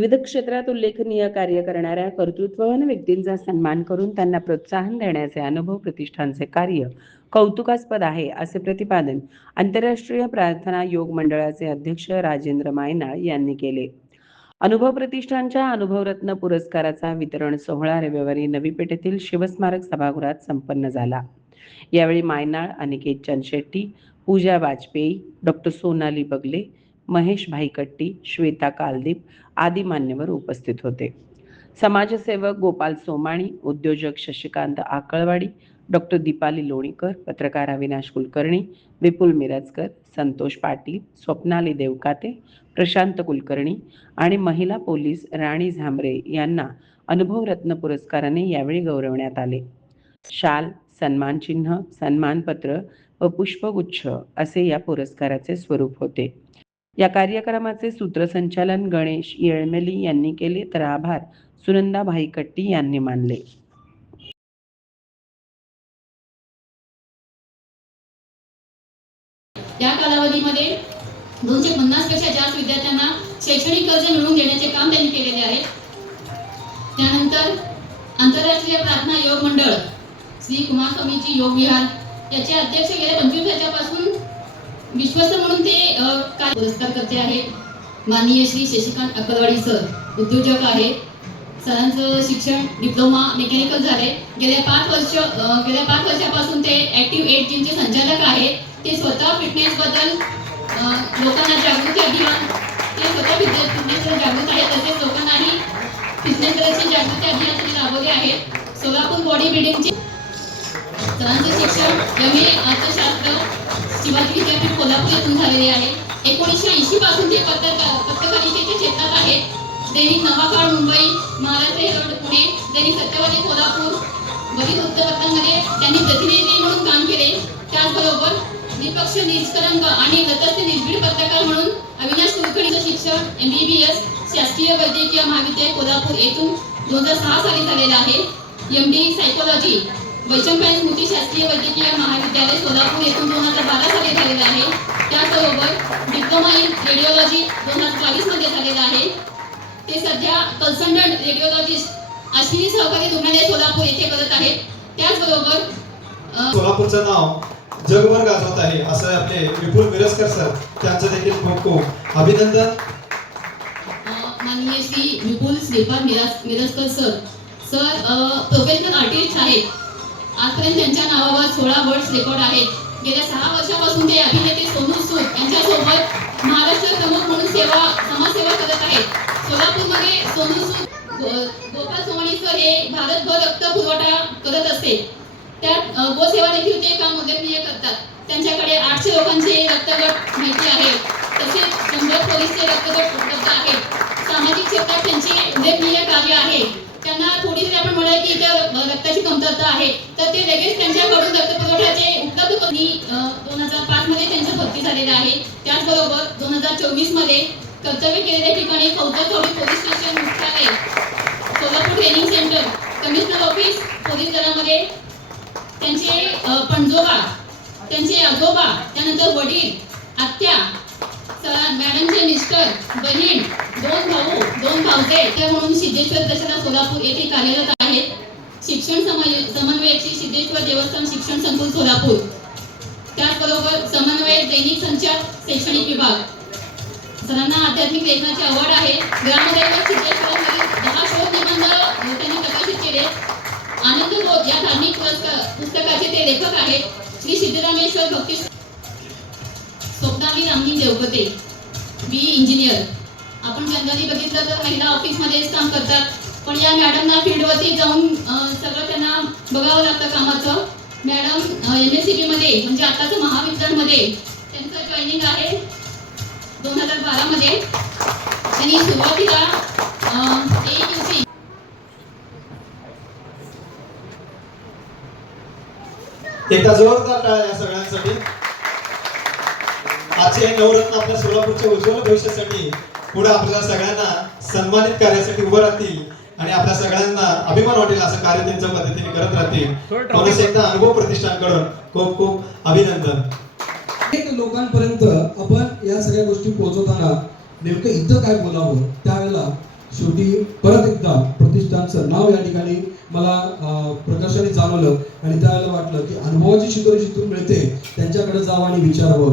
विविध क्षेत्रात उल्लेखनीय कार्य करणाऱ्या कर्तृत्ववान व्यक्तींचा सन्मान करून त्यांना प्रोत्साहन देण्याचे अनुभव प्रतिष्ठानचे कार्य कौतुकास्पद आहे, असे प्रतिपादन आंतरराष्ट्रीय प्रार्थना योग मंडळाचे अध्यक्ष राजेंद्र मायनाळ यांनी केले. अनुभव प्रतिष्ठानच्या अनुभवरत्न पुरस्काराचा वितरण सोहळा रविवारी नवी पेठेतील शिवस्मारक सभागृहात संपन्न झाला. यावेळी मायनाळ, अनिकेत चंदशेट्टी, पूजा वाजपेयी, डॉक्टर सोनाली बगले, महेश भाईकट्टी, श्वेता कालदीप आदी मान्यवर उपस्थित होते. समाजसेवक गोपाल सोमाणी, उद्योजक शशिकांत आकळवाडी, डॉक्टर दीपाली लोणीकर, पत्रकार अविनाश कुलकर्णी, विपुल मिरजकर, संतोष पाटील, स्वप्नाली देवकाते, प्रशांत कुलकर्णी आणि महिला पोलीस राणी झांबरे यांना अनुभवरत्न पुरस्काराने यावेळी गौरवण्यात आले. शाल, सन्मानचिन्ह, सन्मानपत्र व पुष्पगुच्छ असे या पुरस्काराचे स्वरूप होते. या कार्यक्रमाचे सूत्रसंचालन गणेश येळमेली यांनी केले, तर आभार सुनंदा भाईकट्टी यांनी मानले. या कालावधीमध्ये 250 पेक्षा जास्त विद्यार्थ्यांना शैक्षणिक कर्ज मिळवून देण्याचे काम त्यांनी केलेले आहे. त्यानंतर आंतरराष्ट्रीय प्रार्थना योग मंडळ श्री कुमार स्वामीजी योग विहार याचे अध्यक्ष गेल्या 25 वर्षापासून विश्वस्त म्हणून ते काय पुरस्कार करते आहे. माननीय श्री शशिकांत आकळवाडी सर उद्योजक आहे. सरांचं शिक्षण डिप्लोमा मेकॅनिकल झाले. गेल्या 5 वर्षापासून ते ऍक्टिव्ह एज जिमचे संचालक आहे. ते स्वतः फिटनेस बद्दल लोकांना जागृती अभियान फिटनेसवर जागृत आहे. तसेच लोकांनाही फिटनेसवरची जागृती अभियान त्यांनी राबवले आहे. सोलापूर बॉडी बिल्डिंगचे सरांचे शिक्षण MA अर्थशास्त्र शिवाजी विद्यापीठ कोल्हापूर येथून झालेले आहे. 1980 पासून ते पत्रकारितेच्या क्षेत्रात आहेत. दैनिक नवाकाळ मुंबई, महाराष्ट्र हेरोल्ड पुणे, दैनिक सत्यवादी कोल्हापूर, बरीच वृत्तपत्रांमध्ये त्यांनी प्रतिनिधी म्हणून काम केले. त्याचबरोबर निष्पक्ष निष्कलंक आणि तटस्थ निर्भीड पत्रकार म्हणून अविनाश कुलकर्णीचं शिक्षण MBBS शासकीय वैद्यकीय महाविद्यालय कोल्हापूर येथून 2006 साली झालेलं आहे. MD सायकोलॉजी वैशंपायन स्मृती शासकीय वैद्यकीय महाविद्यालय सोलापूर येथून 2012 साली झालेलं आहे. त्याचबरोबर डिप्लोमा इन रेडिओलॉजी 2022 मध्ये झालेला आहे. ते सध्या कन्सल्टंट रेडिओलॉजिस्ट अश्विनी सहकारी रुग्णालय सोलापूर येथे करत आहेत. त्याचबरोबर सोलापूरचं नाव जगभर गाजवत आहे असं आपले विपुल मिरजकर सर, त्यांचं देखील खूप खूप अभिनंदन. माननीय Shri Vipul Shripad Mirajkar sir professional artist आहेत. आजपर्यंत त्यांच्या नावावर 16 वर्ड्स रेकॉर्ड आहेत. गेल्या 6 वर्षापासून ते अभिनेते सोनू सूद यांच्यासोबत महाराष्ट्र प्रमुख म्हणून समाजसेवा करत आहेत. सोलापूरमध्ये सोनू सूद गोपाल सोमाणी सर हे भारतभर रक्त पुरवठा करत असते. त्यात गोसेवा देखील ते काम उल्लेखनीय करतात. त्यांच्याकडे 800 लोकांचे रक्तगट माहिती आहे. तसेच 100 पोलीसचे रक्तगट उपलब्ध आहेत. सामाजिक क्षेत्रात त्यांचे उल्लेखनीय कार्य आहे. त्यांना थोडी जरी आपण म्हणाल की इथं रक्ताची कमतरता आहे तर ते लगेच त्यांच्याकडून रक्तपुरवठ्याचे उपलब्ध करून 2005 मध्ये त्यांची भरती झालेली आहे. त्याचबरोबर 2024 मध्ये कर्तव्य केलेल्या ठिकाणी खौतरखवडी पोलीस स्टेशन मुख्यालय, Solapur training centre, commissioner office police दलामध्ये त्यांचे पणजोबा, त्यांचे आजोबा, त्यानंतर वडील, आत्या, मॅडमचे मिस्टर, बहीण, 2 भाऊ, 2 भावजे म्हणून सिद्धेश्वर दशरा सोलापूर येथे कार्यरत आहेत. शिक्षण समन्वयक श्री सिद्धेश्वर देवस्थान शिक्षण संकुल सोलापूर. त्याचबरोबर समन्वयक दैनिक संचार शैक्षणिक विभाग. सरांना आध्यात्मिक लेखनाची आवड आहे. ग्रामदैवत सिद्धेश्वरांवरील 10 शोध निबंध त्यांनी प्रकाशित केले. आनंद बोध या धार्मिक पुस्तकाचे ते लेखक आहेत. श्री सिद्धरामेश्वर भक्ती स्वप्नाली रामनी देवकते BE इंजिनियर. आपण जनरली बघितलं तर महिला ऑफिसमध्येच काम करतात, पण या मॅडमना फील्डवरती जाऊन सगळं त्यांना बघावं लागतं कामाचं. मॅडम MSCB मध्ये म्हणजे आताच महाविद्यालयामध्ये त्यांचं जॉईनिंग आहे 2012 मध्ये. त्यांनी सुरुवातीला AUC एकदा जोरदार टाळ्या या सगळ्यांसाठी. आजचे हे नवरत्न आपल्या सोलापूरच्या उज्ज्वल भविष्यासाठी पुढे आपल्याला सगळ्यांना सन्मानित करण्यासाठी उभं राहतील आणि आपल्या सगळ्यांना अभिमान वाटेल असं कार्य त्यांच्या पद्धतीने करत राहतील. म्हणून एकदा अनुभव प्रतिष्ठानकडून खूप खूप अभिनंदन. अनेक लोकांपर्यंत आपण या सगळ्या गोष्टी पोहोचवताना नेमकं इथं काय बोलावं त्यावेळेला शेवटी परत एकदा प्रतिष्ठानचं नाव या ठिकाणी मला प्रकर्षाने जाणवलं आणि त्यावेळेला वाटलं की अनुभवाची शिकवण जिथून मिळते त्यांच्याकडे जावं आणि विचारावं.